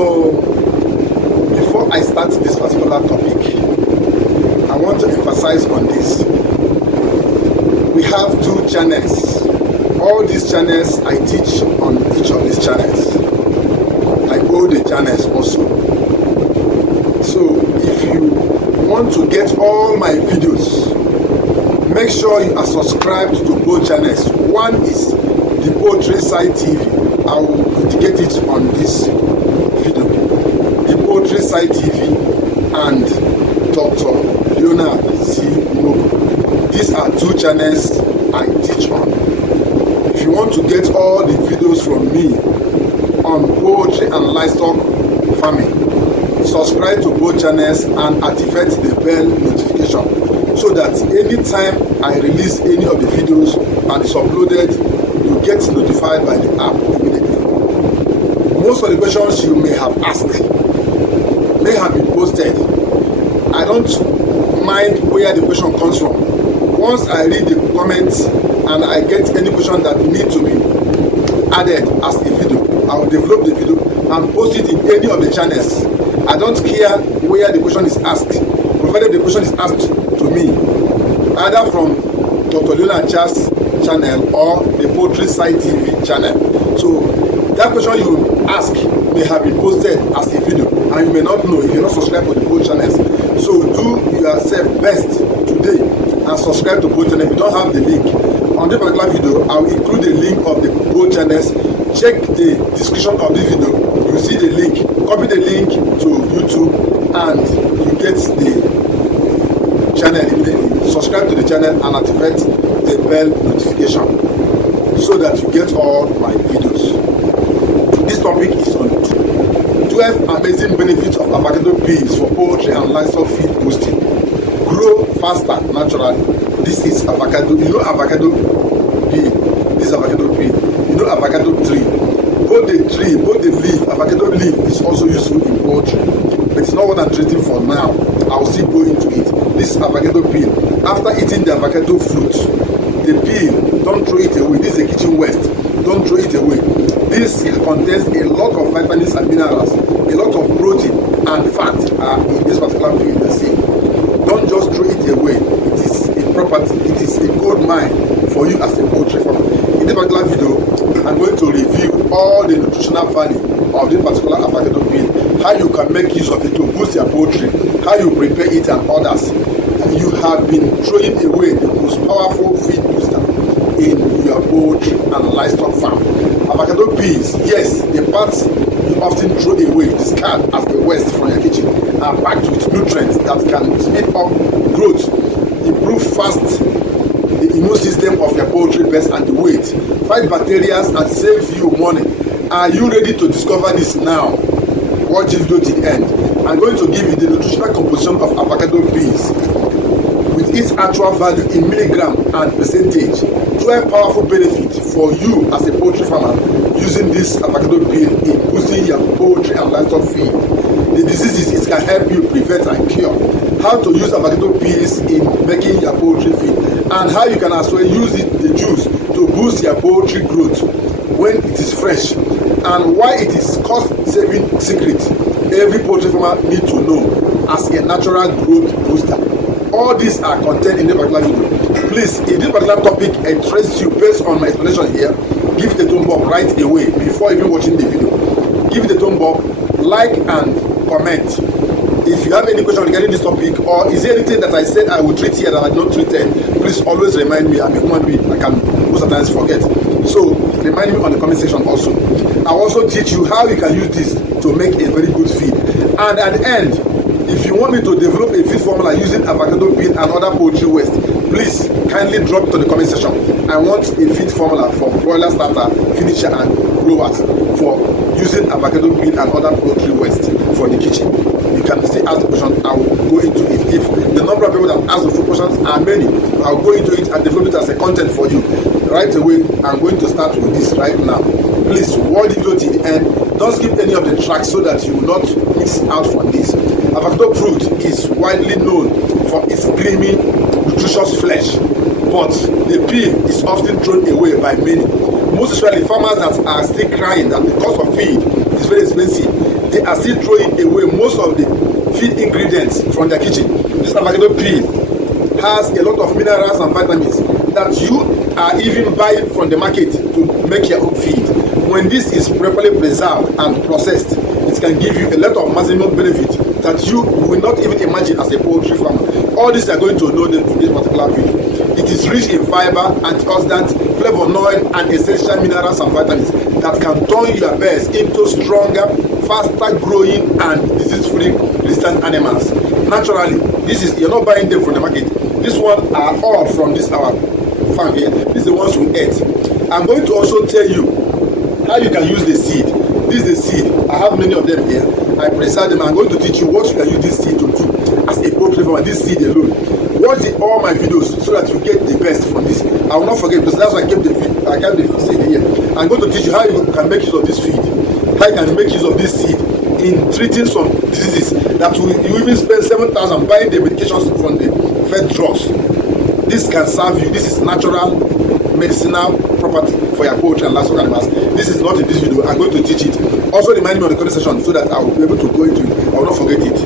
So before I start this particular topic, I want to emphasize on this. We have 2 channels. All these channels, I teach on each of these channels. I grow the channels also. So if you want to get all my videos, make sure you are subscribed to both channels. One is the Poultry Side TV. I will indicate it on this video. The Poultry Side TV and Dr. Leonard C. Mogo. These are 2 channels I teach on. If you want to get all the videos from me on poultry and livestock farming, subscribe to both channels and activate the bell notification so that anytime I release any of the videos and it's uploaded, you get notified by the app immediately. Most of the questions you may have asked may have been posted. I don't mind where the question comes from. Once I read the comments and I get any question that need to be added as a video, I will develop the video and post it in any of the channels. I don't care where the question is asked, provided the question is asked to me, either from Dr. Leonard Charles channel or the Poultry Side TV channel. So that question you ask may have been posted as a video and you may not know if you're not subscribed to the both channels. So do yourself best today and subscribe to both channels. If you don't have the link on this particular video, I will include the link of the both channels. Check the description of this video, you will see the link. Copy the link to YouTube and you get the channel immediately. Subscribe to the channel and activate the bell notification so that you get all my videos. This topic is on 12 amazing benefits of avocado peels for poultry and livestock feed boosting. Grow faster naturally. This is avocado. You know avocado peel. This is avocado peel. You know avocado tree. Both the leaf, avocado leaf is also useful in poultry. But it's not what I'm treating for now. I will still go into it. This is avocado peel. After eating the avocado fruit, the peel, don't throw it away. This is a kitchen waste. Don't throw it away. This contains a lot of vitamins and minerals, a lot of protein and fat are in this particular peel. Don't just throw it away. It is a property. It is a gold mine for you as a poultry farmer. In this particular video, I'm going to review all the nutritional value of this particular avocado peel, how you can make use of it to boost your poultry, how you prepare it and others. You have been throwing away the most powerful feed booster in your poultry and livestock farm. Avocado peels, yes, the parts you often throw away, discard as the waste from your kitchen, are packed with nutrients that can speed up growth, improve fast the immune system of your poultry birds and the weight, fight bacteria and save you money. Are you ready to discover this now? Watch this video till the end. I'm going to give you the nutritional composition of avocado peels with its actual value in milligram and percentage. 12 powerful benefits for you as a poultry farmer using this avocado peel in boosting your poultry and livestock feed. The diseases it can help you prevent and cure. How to use avocado peels in making your poultry feed, and how you can as well use the juice to boost your poultry growth when it is fresh, and why it is cost-saving secret every poultry farmer need to know as a natural growth booster. All these are contained in the particular video. Please, if this particular topic interests you based on my explanation here, give it a thumb up right away before even watching the video. Give it a thumb up, like and comment. If you have any question regarding this topic, or is there anything that I said I will treat here that I did not treat, please always remind me. I'm a human being. I can most of the times forget. So remind me on the comment section also. I also teach you how you can use this to make a very good feed. And at the end, if you want me to develop a feed formula using avocado peel and other poultry waste, please kindly drop it to the comment section. I want a feed formula for broiler starter, finisher and growers for using avocado peel and other poultry waste for the kitchen. You can still ask the question, I will go into it. If the number of people that ask the questions are many, I'll go into it and develop it as a content for you. Right away, I'm going to start with this right now. Please watch the video till the end. Don't skip any of the tracks so that you will not miss out from this. Avocado fruit is widely known for its creamy, nutritious flesh, but the peel is often thrown away by many. Most especially farmers that are still crying that the cost of feed is very expensive, they are still throwing away most of the feed ingredients from their kitchen. This avocado peel has a lot of minerals and vitamins that you are even buying from the market to make your own feed. When this is properly preserved and processed, it can give you a lot of maximum benefit that you will not even imagine as a poultry farmer. All this you are going to know in this particular video. It is rich in fiber, antioxidants, flavonoid, and essential minerals and vitamins that can turn your birds into stronger, faster growing and disease-free resistant animals. Naturally, you're not buying them from the market. This one are all from this our farm here. These are the ones we ate. I'm going to also tell you how you can use the seed. This is the seed. I have many of them here. I preserve them. I'm going to teach you what you can use this seed to do as a poultry farmer. This seed alone. Watch all my videos so that you get the best from this. I will not forget, because that's why I kept the feed. I kept the seed here. I'm going to teach you how you can make use of this feed. How you can make use of this seed in treating some diseases that you even spend 7,000 buying the medications from the vet drugs. This can serve you. This is natural medicinal property for your poultry and livestock animals. This is not in this video. I'm going to teach it. Also remind me on the comment section so that I will be able to go into it. I will not forget it.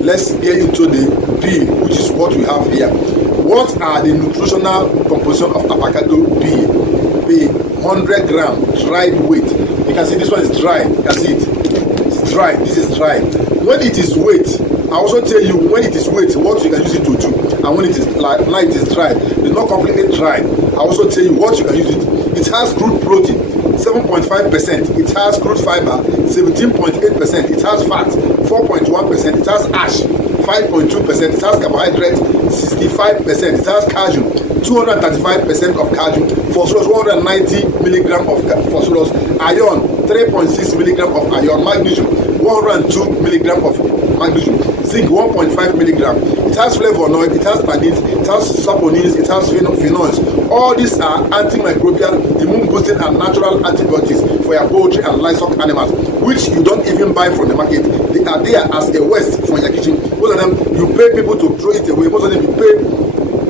Let's get into the peel, which is what we have here. What are the nutritional composition of avocado peel? The 100 gram dried weight. You can see this one is dry. You can see it. It's dry. This is dry. When it is wet, I also tell you when it is wet what you can use it to do, and when it is like now it is dry, it's not completely dry. I also tell you what you can use it. It has crude protein 7.5%, it has crude fiber 17.8%, it has fat 4.1%, it has ash 5.2%, it has carbohydrate 65%, it has calcium 235% of calcium, phosphorus 190 milligram of phosphorus, iron 3.6 milligram of iron, magnesium 102 milligram of magnesium, zinc 1.5 milligram. It has flavonoid, it has tannins, it has saponins, it has phenols. All these are antimicrobial, immune boosting and natural antibiotics for your poultry and livestock animals, which you don't even buy from the market. They are there as a waste from your kitchen. Most of them you pay people to throw it away. Most of them you pay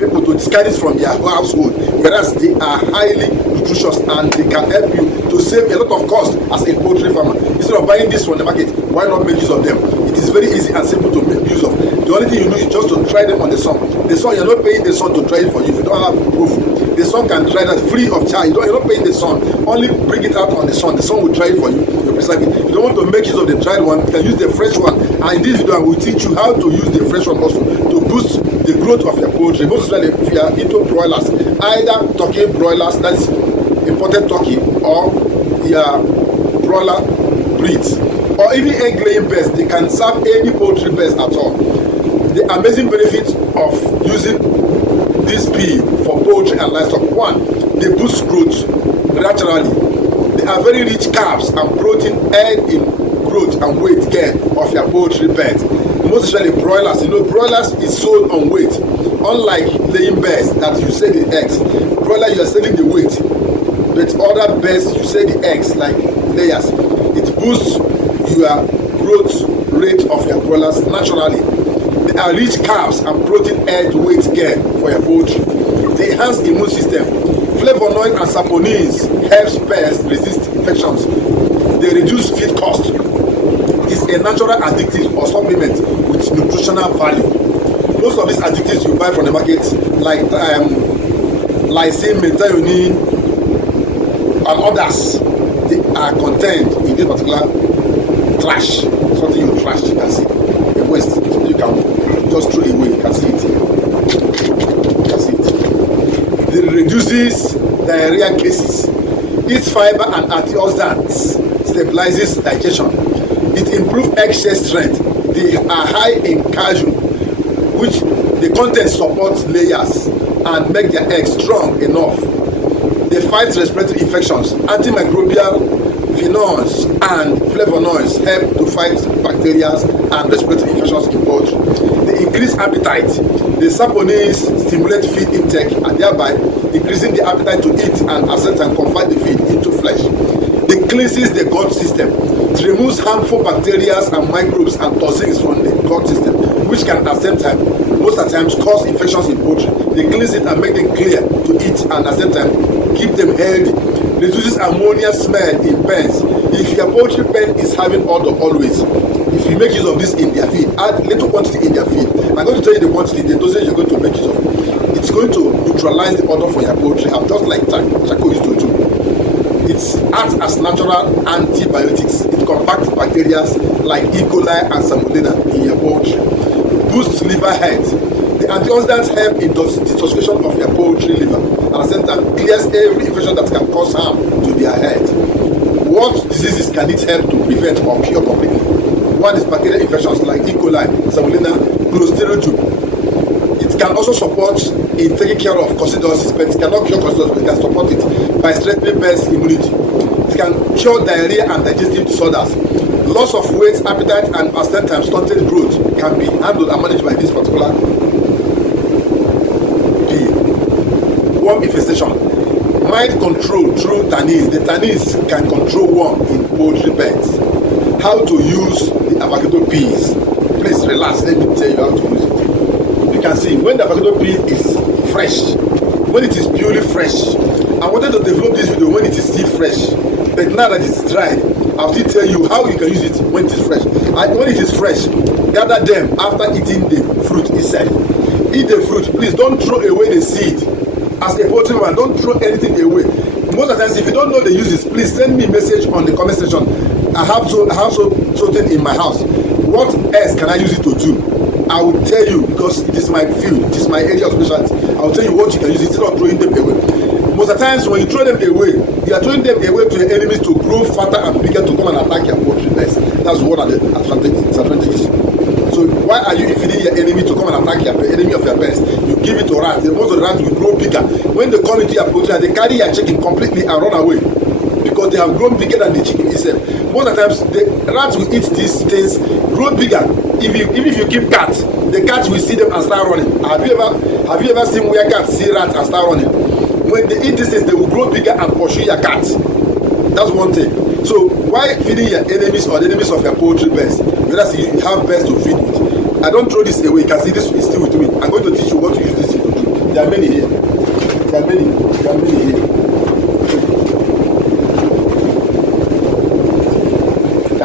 people to discard it from your household, whereas they are highly nutritious and they can help you to save a lot of cost as a poultry farmer. Instead of buying this from the market, why not make use of them? It is very easy and simple to make use of. The only thing you do is just to try them on the sun. The sun, you're not paying the sun to try it for you. If you don't have proof, the sun can try that free of charge. You're not paying the sun. Only bring it out on the sun. The sun will try it for you. You preserve it. If you don't want to make use of the dried one, you can use the fresh one. And in this video, I will teach you how to use the fresh one also to boost the growth of your poultry. Most especially if you are into broilers, either turkey broilers, that's imported turkey, or your broiler breeds, or even egg laying birds. They can serve any poultry birds at all. The amazing benefits of using this pea for poultry and livestock: one, they boost growth naturally. They are very rich carbs and protein, aid in growth and weight gain of your poultry birds. Most especially broilers. You know, broilers is sold on weight. Unlike laying birds that you sell the eggs, broiler you are selling the weight. But other birds you sell the eggs like layers. It boosts your growth rate of your broilers naturally. They are rich carbs and protein add weight gain for your poultry. They enhance the immune system. Flavonoid and saponins helps birds resist infections. They reduce feed cost. It is a natural additive or supplement with nutritional value. Most of these additives you buy from the market, like lysine, methionine, and others, they are contained in this particular trash. Something you trash, you can see. A waste, something you can just throw away. You can see it. You can see it. It reduces diarrhea cases. Its fiber and antioxidants stabilizes digestion. It improves egg shell strength. They are high in calcium, which the content supports layers and make their eggs strong enough. They fight respiratory infections. Antimicrobial phenols and flavonoids help to fight bacteria and respiratory infections in poultry. They increase appetite. The saponins stimulate feed intake and thereby increasing the appetite to eat and accept and convert the feed into flesh. They cleanses the gut system. It removes harmful bacteria and microbes and toxins from the gut system, which can at the same time, most of the times, cause infections in poultry. They cleanse it and make them clear to eat and at the same time keep them healthy. reduces ammonia smell in pens. If your poultry pen is having odor always, if you make use of this in their feed, add little quantity in their feed. I'm going to tell you the quantity, the dosage you're going to make use of. It's going to neutralize the odor for your poultry, just like charcoal used to do. It acts as natural antibiotics. It combats bacteria like E. coli and Salmonella in your poultry. Boosts liver health. The antioxidants help in detoxification of your poultry liver, and at the same time clears every infection that can cause harm to their health. What diseases can it help to prevent or cure completely? One is bacterial infections like E. coli, Salmonella, Clostridium. It can also support in taking care of coccidiosis, but it cannot cure coccidiosis, but it can support it by strengthening birds' immunity. It can cure diarrhea and digestive disorders. Loss of weight, appetite, and at the same time stunted growth can be handled and managed by this particular pea. Worm infestation. Might control through tannins. The tannins can control worm in poultry beds. How to use the avocado peas. Please relax, let me tell you how to use it. You can see when the avocado pea is fresh, when it is purely fresh. I wanted to develop this video when it is still fresh, but now that it's dried, I'll still tell you how you can use it when it is fresh. And when it is fresh, gather them after eating the fruit itself. Eat the fruit, please don't throw away the seed. As a poultry man, don't throw anything away. Most of the times, if you don't know the uses, please send me a message on the comment section. I have something in my house. What else can I use it to do? I will tell you, because it is my field, it is my area of specialty. I will tell you what you can use instead of throwing them away. Most of the times when you throw them away, you are throwing them away to your enemies to grow fatter and bigger to come and attack your poultry beds. That's one of the disadvantages. So why are you feeding your enemy to come and attack your enemy of your beds? You give it to rats. Most of the rats will grow bigger. When they come into your poultry, they carry your chicken completely and run away because they have grown bigger than the chicken itself. Most of the times, the rats will eat these things, grow bigger. Even if you keep cats, the cats will see them and start running. Have you ever seen where cats see rats and start running? When they eat these things, they will grow bigger and pursue your cats. That's one thing. So why feeding your enemies or the enemies of your poultry beds? Whereas you have beds to feed with. I don't throw this away. You can see this is still with me. I'm going to teach you what to use this to do. There are many here. There are many here.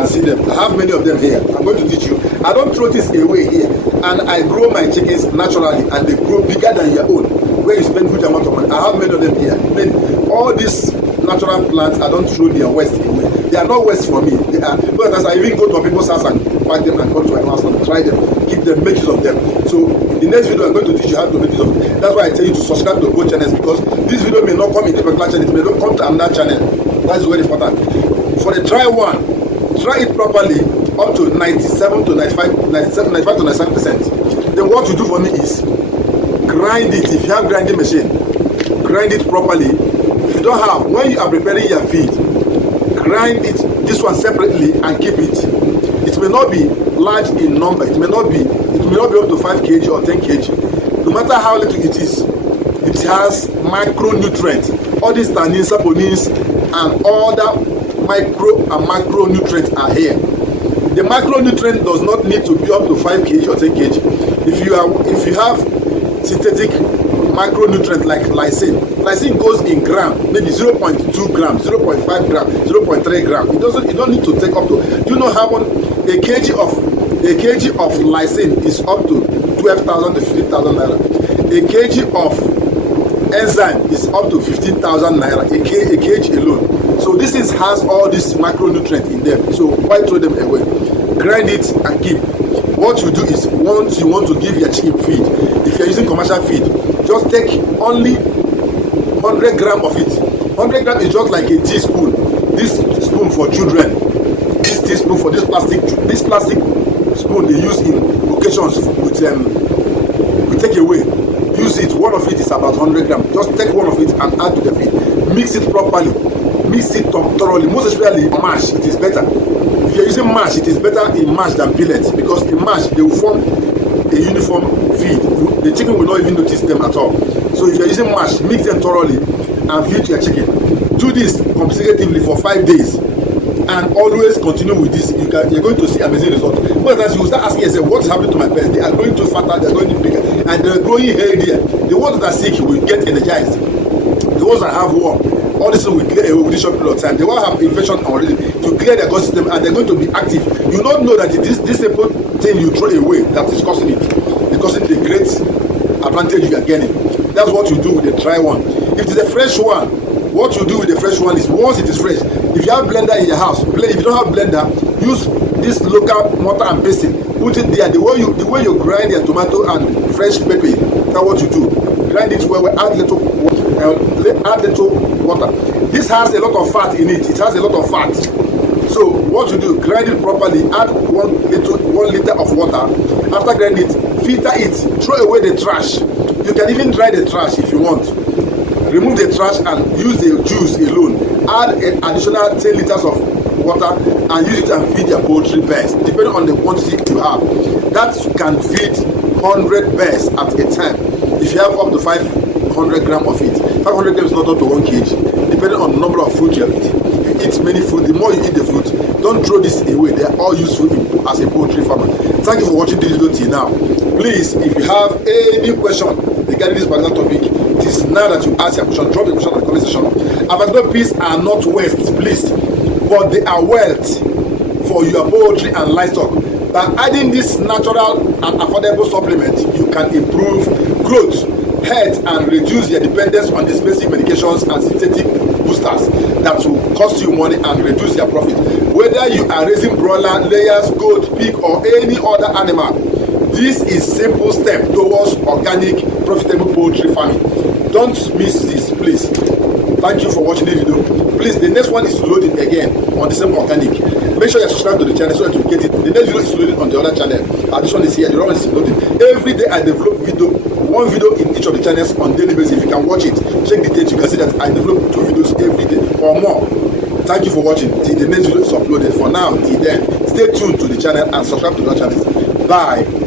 See them. I have many of them here. I'm going to teach you. I don't throw this away here, and I grow my chickens naturally, and they grow bigger than your own. Where you spend huge amount of money. I have many of them here. Many. All these natural plants, I don't throw their waste away. They are not waste for me. They are. Because I even go to people's house and pack them and go to my house and try them, keep them, make use of them. So in the next video, I'm going to teach you how to make use of them. That's why I tell you to subscribe to both channels, because this video may not come in the particular channel. It may not come to another channel. That's very important. For the dry one, try it properly up to 97 to 95 to 97%. Then what you do for me is grind it. If you have grinding machine, grind it properly. If you don't have, when you are preparing your feed, grind it this one separately and keep it. It may not be large in number. It may not be up to 5 kg or 10 kg. No matter how little it is, it has micronutrients. All these tannins, saponins, and all that micro and macronutrients are here. The macronutrient does not need to be up to 5 kg or 10 kg. If you have synthetic macronutrient like lysine goes in gram, maybe 0.2 gram, 0.5 gram, 0.3 gram. It don't need to take up to. Do you know how much a kg of lysine is up to 12,000 to 15,000 naira. A kg of enzyme is up to 15,000 naira. A kg alone. So this has all these macronutrients in them. So why throw them away? Grind it and keep. What you do is, once you want to give your chicken feed, if you're using commercial feed, just take only 100 gram of it. 100 gram is just like a teaspoon. This spoon for children. This teaspoon for this plastic spoon they use in occasions with take away. Use it. One of it is about 100 gram. Just take one of it and add to the feed. Mix it properly. Mix it thoroughly. Most especially mash, it is better. If you're using mash, it is better in mash than pellets, because in mash they will form a uniform feed. The chicken will not even notice them at all. So if you're using mash, mix them thoroughly and feed your chicken. Do this consecutively for 5 days and always continue with this. You're going to see amazing results. But as you start asking yourself, what's happening to my pets? They are growing too fatter, they're growing bigger, and they're growing healthier. The ones that are sick will get energized. The ones that have worm, all this will clear away within a short period of time. They will have infection already to clear their gut system, and they're going to be active. You not know that this simple thing you throw away that is causing it. It's causing the great advantage you are getting. That's what you do with the dry one. If it's a fresh one, what you do with the fresh one is, once it is fresh, if you have blender in your house, if you don't have blender, use this local mortar and pestle, put it there. The way you grind your tomato and fresh pepper, that's what you do. Grind it well, add little water. This has a lot of fat in it. It has a lot of fat. So what you do, grind it properly, add 1 liter of water. After grinding it, filter it, throw away the trash. You can even dry the trash if you want. Remove the trash and use the juice alone. Add an additional 10 liters of water and use it and feed your poultry birds, depending on the quantity you have. That can feed 100 birds at a time. If you have up to 500 grams of it, 500 grams is not up to 1 kg, depending on the number of fruit you eat. If you eat many fruit, the more you eat the fruit, don't throw this away. They are all useful as a poultry farmer. Thank you for watching this video till now. Please, if you have any question regarding this particular topic, it is now that you ask your question. Drop your question in the comment section. Avocado peas are not waste, please, but they are wealth for your poultry and livestock. By adding this natural and affordable supplement, you can improve growth, health, and reduce your dependence on expensive medications and synthetic boosters that will cost you money and reduce your profit. Whether you are raising broiler, layers, goat, pig, or any other animal, this is simple step towards organic, profitable poultry farming. Don't miss this, please. Thank you for watching this video. Please, the next one is loading again on the same organic. Make sure you subscribe to the channel so that you get it. The next video is loaded on the other channel. This one is here. The other one is loading. Every day I develop one video in each of the channels on daily basis. If you can watch it, check the date. You can see that I develop 2 videos every day or more. Thank you for watching. Till the next video is uploaded. For now, till then, stay tuned to the channel and subscribe to the channel. Bye.